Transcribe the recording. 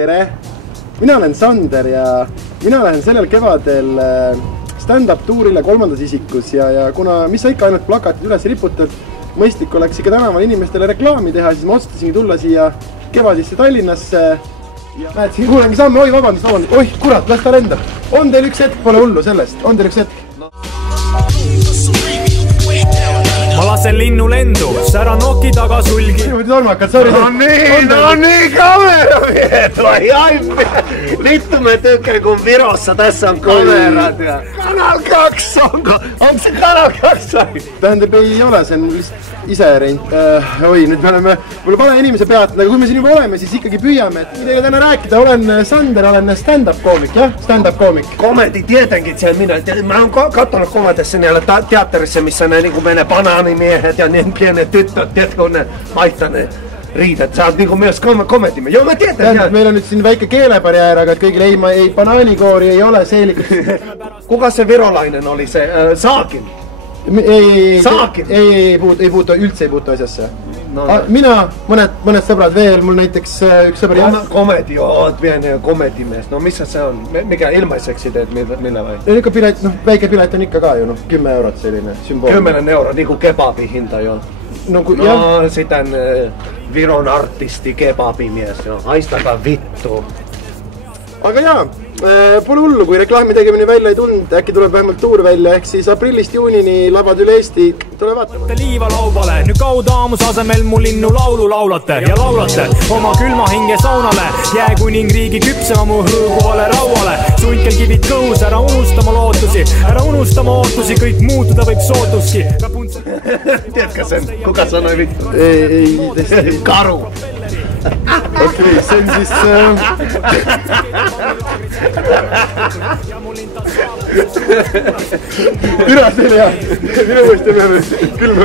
tere! Mina olen Sander ja mina lähen sellel kevadel stand-up tuurile 3. isikus ja kuna mis sa ikka ainult plakatid üles riputad, mõistlik oleks ikka tänaval inimestele reklaami teha, siis ma otsustasingi tulla siia kevadisse Tallinnasse. Näed, siin kuulengi samme, oi vabandust, oih kurat, las ta lendab. On teil üks hetk, pole hullu sellest, on teil üks hetk? Ma lasen linnu lendu, sära noki taga sulgi. Niimoodi tormakad, sorry. No nii kameramiehet vai aipi. Vittu me tykkään kun Virossa tässä on kamerat ja Kanal 2 onko se Kanal 2 vai? Tähendab ei ole, see on lihtsalt ise reint. Oi, nüüd me oleme, mulle pane inimese pealt, aga kui me siin juba oleme, siis ikkagi püüame, et midagi täna rääkida. Olen Sander, olen stand-up koomik, jah? Stand-up koomik. Komedi tietenkin se minä. Mä oon kattonut komedissa niillä teatterissa, missä ne niinku menee banaanimiehet ja niin pienet tyttöt, tiedätkö, ne vaihtaa ne riidet. Sä oot niinku myös komedimme. Joo, mä tiedän. Meil on nüüd siin väike keelebarjäär, aga et kõigil ei banaanikoori ei ole seelikud. Kuka se virolainen oli se? Saakin? Ei puutu, üldse ei puutu asjasse. Mina, mõned sõbrad veel, mul näiteks üks sõber... Komedio, oot pieni komedimees. No missä se on? Mikä ilmaiseksi teet millä vai? Ikka pilet, noh, väike pilet on ikka ka ju, 10 eurot selline sümbool. 10 euro, niinku kebabi hinta jo. No sitten Viron artisti kebabimies jo. Haistakaa vittu. Aga jaa, pole hullu, kui reklaami tegemine välja ei tulnud, äkki tuleb vähemalt tuur välja, ehk siis aprillist juunini labad üle Eesti, tule vaatama. Liiva laubale, nüüd kaudaamus asemel mu linnu laulu laulate ja laulate oma külma hinge saunale, jää kuningriigi küpsema mu hõõguvale rauale. Suntkel kivid kõhus, ära unustama ootusi, kõik muutuda võib sootuski. Tiedätkö sen? Kuka sanoi vittu? Ei, tõesti. Karu. Okei, see on siis... Üra selle ja minu mõiste peame külma.